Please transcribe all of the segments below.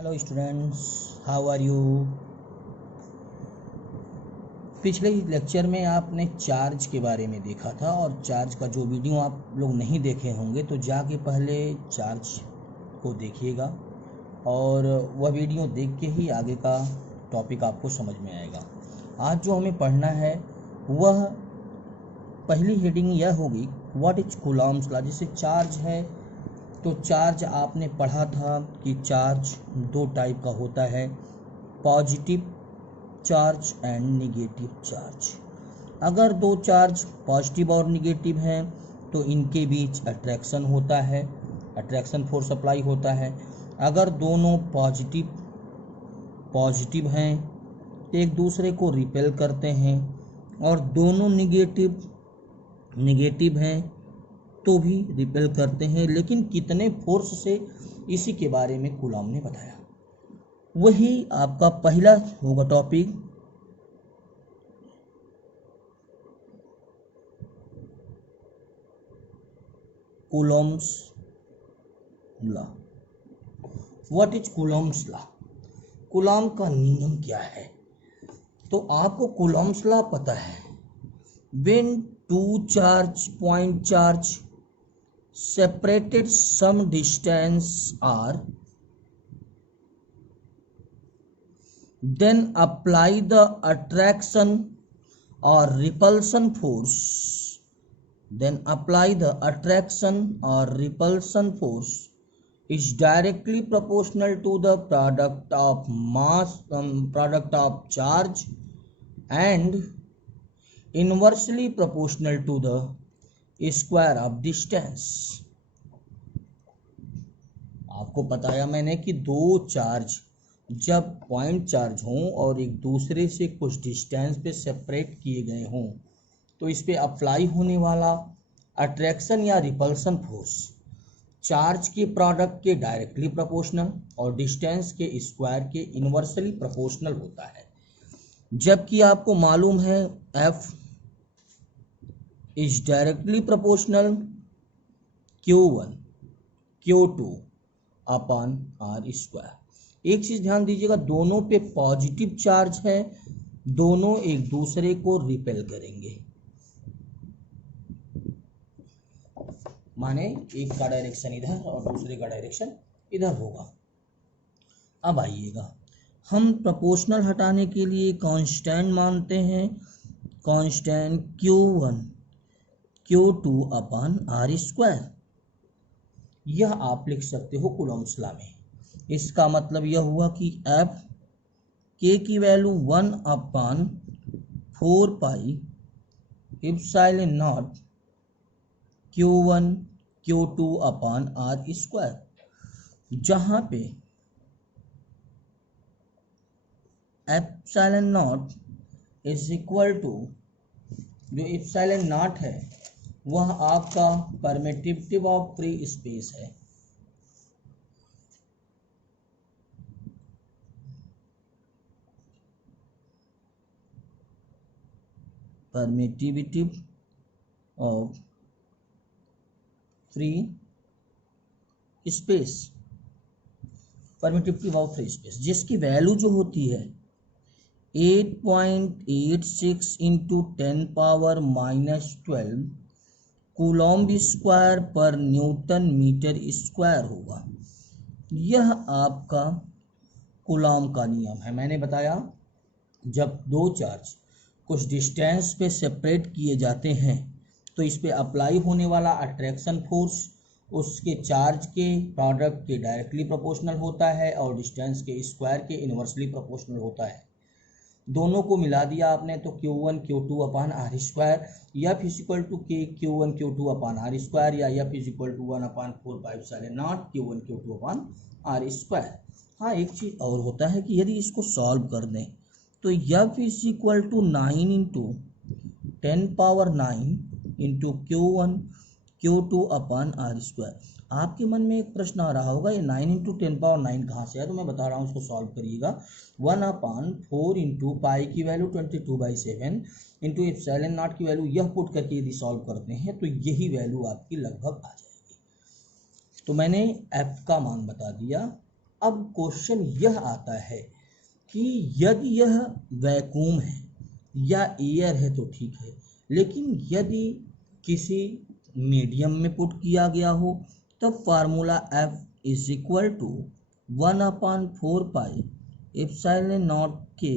Hello students, how are you. पिछले lecture में आपने चार्ज के बारे में देखा था और चार्ज का जो वीडियो आप लोग नहीं देखे होंगे तो जाके पहले चार्ज को देखिएगा और वह वीडियो देख के ही आगे का टॉपिक आपको समझ में आएगा। आज जो हमें पढ़ना है वह पहली हेडिंग यह होगी, व्हाट इज कूलॉम्स लॉ। जैसे चार्ज है तो चार्ज आपने पढ़ा था कि चार्ज दो टाइप का होता है, positive charge and negative charge. अगर दो चार्ज पॉजिटिव और नेगेटिव हैं तो इनके बीच अट्रैक्शन होता है, अट्रैक्शन फोर्स अप्लाई होता है। अगर दोनों पॉजिटिव हैं तो एक दूसरे को रिपेल करते हैं और दोनों नेगेटिव हैं तो भी रिपेल करते हैं, लेकिन कितने फोर्स से, इसी के बारे में कूलॉम ने बताया। वही आपका पहला होगा topic, Coulomb's law. What is Coulomb's law, Coulomb का नियम क्या है। तो आपको कूलॉम्स लॉ पता है, when two point charge separated some distance r, then apply the attraction or repulsion force, is directly proportional to the product of mass, product of charge, and inversely proportional to the square of distance. आपको बताया मैंने कि दो charge जब point charge हों और एक दूसरे से कुछ डिस्टेंस पे सेपरेट किए गए हों तो इस पे अप्लाई होने वाला अट्रैक्शन या रिपल्सन फोर्स चार्ज के प्रोडक्ट के डायरेक्टली प्रोपोर्शनल और डिस्टेंस के स्क्वायर के इनवर्सली प्रोपोर्शनल होता है। जबकि आपको मालूम है F is directly proportional Q1 Q2 upon R square. एक चीज ध्यान दीजिएगा, दोनों पे पॉजिटिव चार्ज है, दोनों एक दूसरे को रिपेल करेंगे, माने एक का डायरेक्शन इधर और दूसरे का डायरेक्शन इधर होगा। अब आइएगा, हम प्रोपोर्शनल हटाने के लिए कांस्टेंट मानते हैं, constant Q1 Q2 upon R square. यह आप लिख सकते हो कूलॉम्स लॉ में। इसका मतलब यह हुआ कि F K की value 1 upon 4 pi epsilon not Q1 Q2 upon R square, जहाँ पे epsilon not is equal to, जो एप्सिलॉन नॉट है वह आपका परमिटिविटी ऑफ फ्री स्पेस है, permittivity of free space, permittivity of free space, जिसकी value जो होती है 8.86 into 10 power -12 coulomb square per newton metre square होगा। यह आपका कूलॉम का नियम है। मैंने बताया जब दो चार्ज कुछ डिस्टेंस पे सेपरेट किए जाते हैं तो इस पे अप्लाई होने वाला अट्रैक्शन फोर्स उसके चार्ज के प्रोडक्ट के डायरेक्टली प्रोपोर्शनल होता है और डिस्टेंस के स्क्वायर के इनवर्सली प्रोपोर्शनल होता है। दोनों को मिला दिया आपने तो Q1 Q2 upon R square, F is equal to K Q1 Q2 upon R square, या F is equal to 1 upon 4 pi epsilon not Q1 Q2 upon R square. हाँ, एक चीज़ और होता है कि यदि इसको सॉल्व कर दें तो F is equal to 9 into 10 power 9 into Q1 Q2 upon R square. आपके मन में एक प्रश्न आ रहा होगा, ये 9 इंटू 10 पावर 9 कहाँ से है, तो मैं बता रहा हूँ, उसको सॉल्व करिएगा। 1 अपॉन 4 इंटू पाई की वैल्यू 22/7 इंटू एप्सिलॉन नॉट की वैल्यू, यह पुट करके यदि सॉल्व करते हैं तो यही वैल्यू आपकी लगभग आ जाएगी। तो मैंने F का मान बता दिया अब क्वेश्चन यह आता है कि यदि यह वैक्यूम है या एयर है तो ठीक है, लेकिन यदि किसी मीडियम में पुट किया गया हो तब formula F is equal to 1/4 pi epsilon not के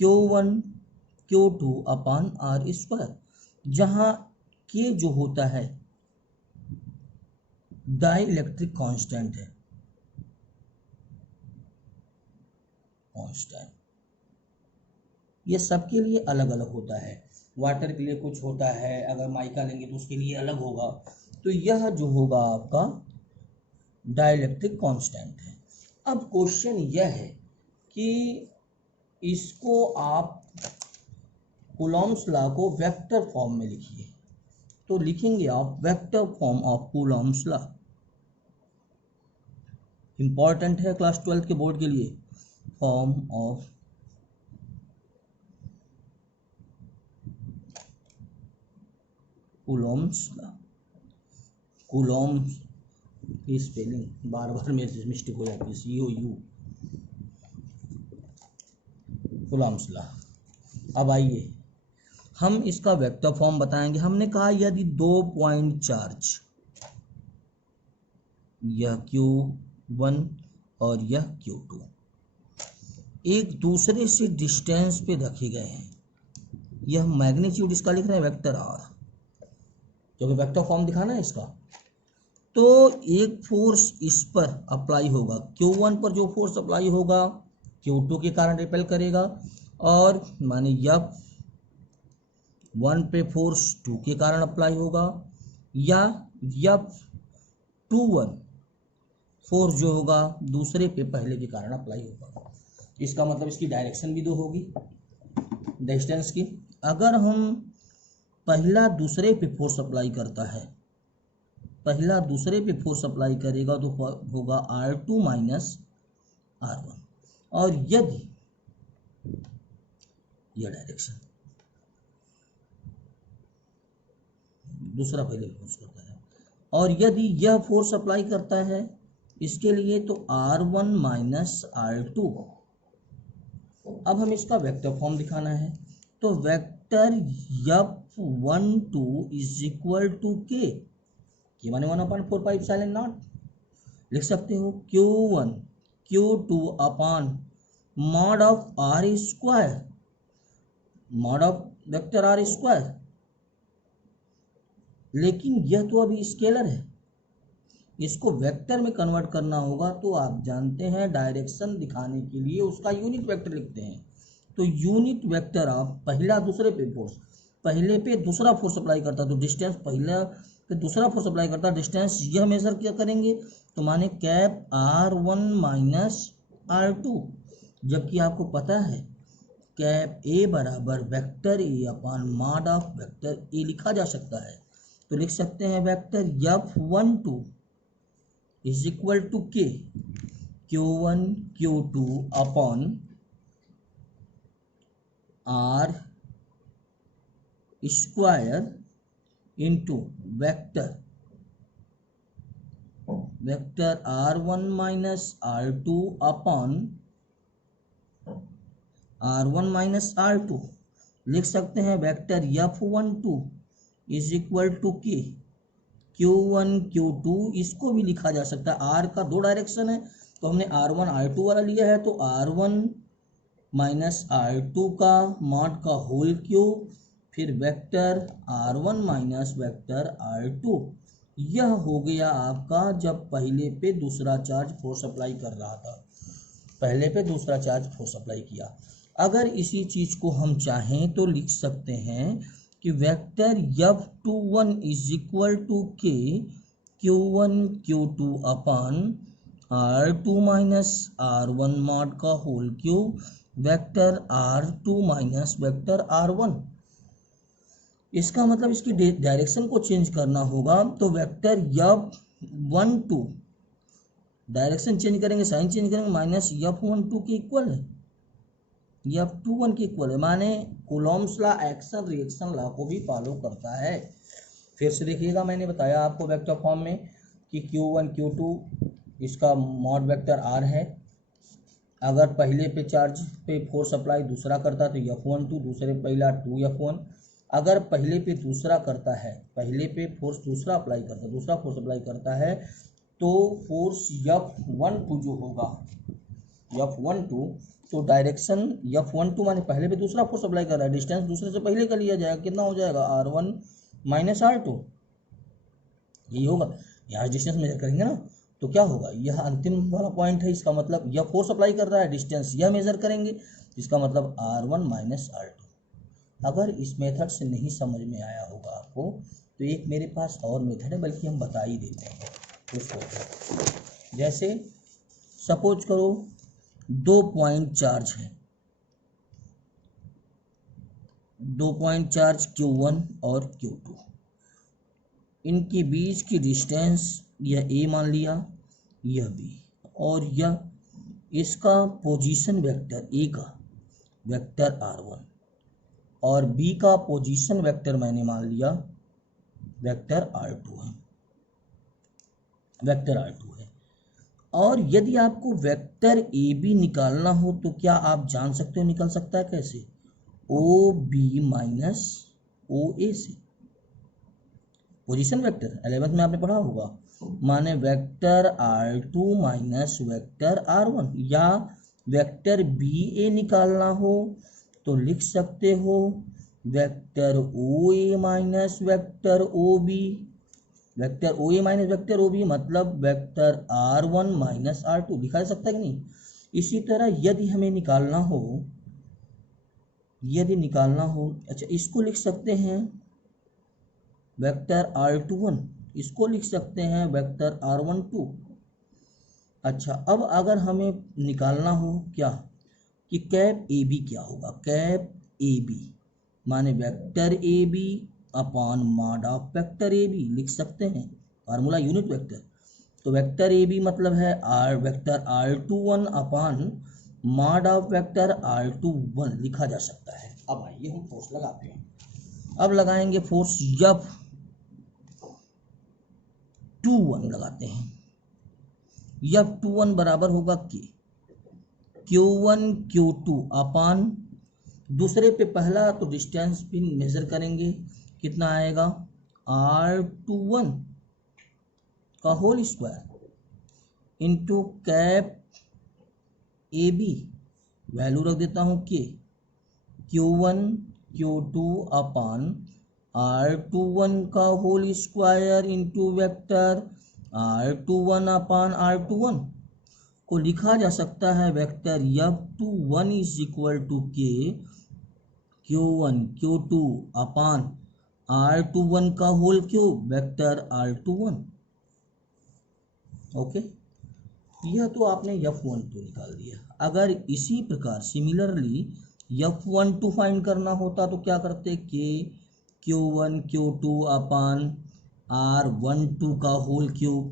Q1 Q2 upon R square, जहाँ K जो होता है डाइलेक्ट्रिक कांस्टेंट है, कांस्टेंट ये सबके लिए अलग अलग होता है। वाटर के लिए कुछ होता है, अगर माइका लेंगे तो उसके लिए अलग होगा। तो यह जो होगा आपका डाइलेक्ट्रिक कांस्टेंट है। अब क्वेश्चन यह है कि इसको आप कूलॉम्स लॉ को वेक्टर फॉर्म में लिखिए। तो लिखेंगे आप vector form of Coulomb's law, important है क्लास 12 के बोर्ड के लिए। Form of Coulomb's law, Coulomb's की स्पेलिंग बार बार मेरे से मिस्टेक हो जाती है, COU, कूलॉम्स लॉ। अब आइए हम इसका वेक्टर फॉर्म बताएंगे। हमने कहा यदि 2 पॉइंट चार्ज, यह Q1 और यह Q2 एक दूसरे से डिस्टेंस पे रखे गए हैं, यह मैग्नीट्यूड इसका लिख रहे हैं वेक्टर R, क्योंकि वेक्टर फॉर्म दिखाना है इसका। तो एक फोर्स इस पर अप्लाई होगा, Q1 पर जो फोर्स अप्लाई होगा Q2 के कारण रिपेल करेगा, और माने F1 पे फोर्स 2 के कारण अप्लाई होगा, या F21 फोर्स जो होगा दूसरे पे पहले के कारण अप्लाई होगा। इसका मतलब इसकी डायरेक्शन भी दो होगी डिस्टेंस की। अगर हम पहला दूसरे पे फोर्स अप्लाई करता है, पहला दूसरे पे फोर्स अप्लाई करेगा तो होगा R2 माइनस R1, और यदि यह डायरेक्शन दूसरा पहले फोर्स करता है, और यदि यह फोर्स अप्लाई करता है इसके लिए तो R1 माइनस R2। अब हम इसका वेक्टर फॉर्म दिखाना है, तो vector F12 is equal to के माने 1/4 पाई एप्सिलॉन नॉट लिख सकते हो, Q1 Q2 upon mod of R square, mod of vector R square. लेकिन यह तो अभी स्केलर है, इसको वेक्टर में कन्वर्ट करना होगा। तो आप जानते हैं डायरेक्शन दिखाने के लिए उसका यूनिट वेक्टर लिखते हैं। तो यूनिट वेक्टर आप पहला दूसरे पे फोर्स, पहले पे दूसरा फोर्स अप्लाई करता तो डिस्टेंस, पहला पे दूसरा फोर्स अप्लाई करता डिस्टेंस, यह मेजर क्या करेंगे तो माने कैप R1 माइनस R2। जबकि आपको पता है कैप A बराबर vector A upon mod of vector A लिखा जा सकता है। तो लिख सकते हैं vector F12 is equal to K Q1 Q2 upon R square into vector R1 minus R2 upon R1 minus R2। लिख सकते हैं vector F12 is equal to K Q1 Q2, इसको भी लिखा जा सकता है, R का दो डायरेक्शन है तो हमने R1 R2 वाला लिया है, तो R1 माइनस R2 का मॉड का होल क्यूब, फिर vector R1 minus vector R2। यह हो गया आपका जब पहले पे दूसरा चार्ज फोर्स अप्लाई कर रहा था, पहले पे दूसरा चार्ज फोर्स अप्लाई किया। अगर इसी चीज को हम चाहें तो लिख सकते हैं कि vector F21 is equal to K Q1 Q2 upon R2 minus R1 mod का whole cube, vector R2 minus vector R1। इसका मतलब इसकी डायरेक्शन को चेंज करना होगा, तो वेक्टर F12 डायरेक्शन चेंज करेंगे, साइन चेंज करेंगे, माइनस F12 के इक्वल है, F21 के इक्वल है। माने Coulomb's law action reaction law को भी फॉलो करता है। फिर से देखिएगा, मैंने बताया आपको वेक्टर फॉर्म में कि Q1 Q2 इसका मॉड वेक्टर आर है। अगर पहले पे चार्ज पे फोर्स अप्लाई दूसरा करता तो F12, दूसरे पहला 2F1। अगर पहले पे दूसरा करता है, पहले पे फोर्स दूसरा अप्लाई करता, दूसरा फोर्स अप्लाई करता है तो फोर्स F12 जो होगा, F12 तो डायरेक्शन F12 माने पहले पे दूसरा फोर्स अप्लाई कर रहा है, डिस्टेंस दूसरे से पहले का लिया जाएगा, कितना हो जाएगा R1 माइनस R2, यही होगा। यहाँ डिस्टेंस मेजर करेंगे ना तो क्या होगा, यह अंतिम वाला पॉइंट है, इसका मतलब यह फोर्स अप्लाई कर रहा है, डिस्टेंस यह मेजर करेंगे, इसका मतलब R1 माइनस R2। अगर इस मेथड से नहीं समझ में आया होगा आपको तो एक मेरे पास और मेथड है, बल्कि हम बता ही देते हैं उसको। जैसे सपोज करो 2 पॉइंट चार्ज है, 2 पॉइंट चार्ज Q1 और Q2, इनके बीच की डिस्टेंस यह A मान लिया, यह B, और यह इसका पोजीशन वेक्टर A का वेक्टर R1 और B का पोजीशन वेक्टर मैंने मान लिया वेक्टर R2 है, वेक्टर R2 है। और यदि आपको वेक्टर AB निकालना हो तो क्या आप जान सकते हो निकल सकता है कैसे, OB माइनस OA से, पोजीशन वेक्टर 11th में आपने पढ़ा होगा, माने vector R2 minus vector R1। या वेक्टर BA निकालना हो तो लिख सकते हो vector OA minus vector OB, vector OA minus vector OB मतलब वेक्टर R1 माइनस R2, लिखा जा सकता है कि नहीं। इसी तरह यदि हमें निकालना हो, यदि निकालना हो, अच्छा इसको लिख सकते हैं वेक्टर R21, इसको लिख सकते हैं वेक्टर R12। अच्छा अब अगर हमें निकालना हो क्या कि कैप AB क्या होगा, कैप AB माने vector AB upon mod of vector AB, लिख सकते हैं फार्मूला यूनिट वेक्टर। तो वेक्टर AB मतलब है vector R21 upon mod of vector R21 लिखा जा सकता है। अब आइए हम फोर्स लगाते हैं। अब लगाएंगे फोर्स F21 लगाते हैं। F21 बराबर होगा Q1 Q2 अपॉन दूसरे पे पहला तो डिस्टेंस भी मेजर करेंगे, कितना आएगा R21 का whole square into cap AB, value रख देता हूँ Q1 Q2 अपॉन R21 का whole square into vector R21 upon R21 को लिखा जा सकता है vector F21 is equal to Q1 Q2 upon R21 का whole cube vector R21। Okay, यह तो आपने F12 निकाल दिया। अगर इसी प्रकार सिमिलरली F12 फाइंड करना होता तो क्या करते, Q1 Q2 अपॉन R12 का whole cube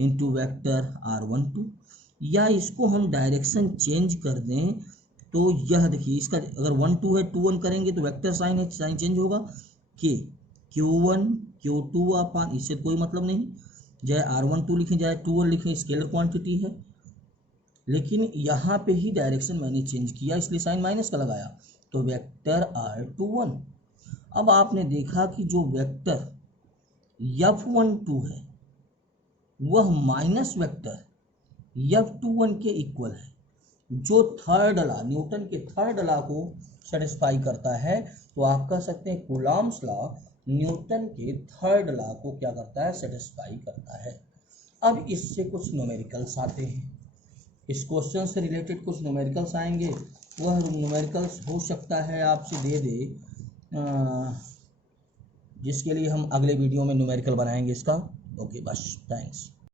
into vector R12। या इसको हम डायरेक्शन चेंज कर दें तो यह देखिए, इसका अगर 1 2 है 2 1 करेंगे तो वेक्टर साइन है, साइन चेंज होगा Q1 Q2 अपॉन, इससे कोई मतलब नहीं, चाहे R12 लिखें चाहे 2 1 लिखें, स्केलर क्वांटिटी है। लेकिन यहाँ पे ही डायरेक्शन मैंने चेंज किया इसलिए साइन माइनस का लगाया, तो वेक्टर R21। अब आपने देखा कि जो वेक्टर F12 है वह माइनस वेक्टर F21 के इक्वल है, जो थर्ड लॉ, न्यूटन के थर्ड लॉ को सेटिस्फाई करता है। तो आप कह सकते हैं कूलॉम्स लॉ न्यूटन के थर्ड लॉ को क्या करता है, सेटिस्फाई करता है। अब इससे कुछ न्यूमेरिकल्स आते हैं, इस क्वेश्चन से रिलेटेड कुछ न्यूमेरिकल्स आएंगे। वह न्यूमेरिकल्स हो सकता है आपसे दे दे, जिसके लिए हम अगले वीडियो में न्यूमेरिकल बनाएंगे इसका। ओके बस, थैंक्स।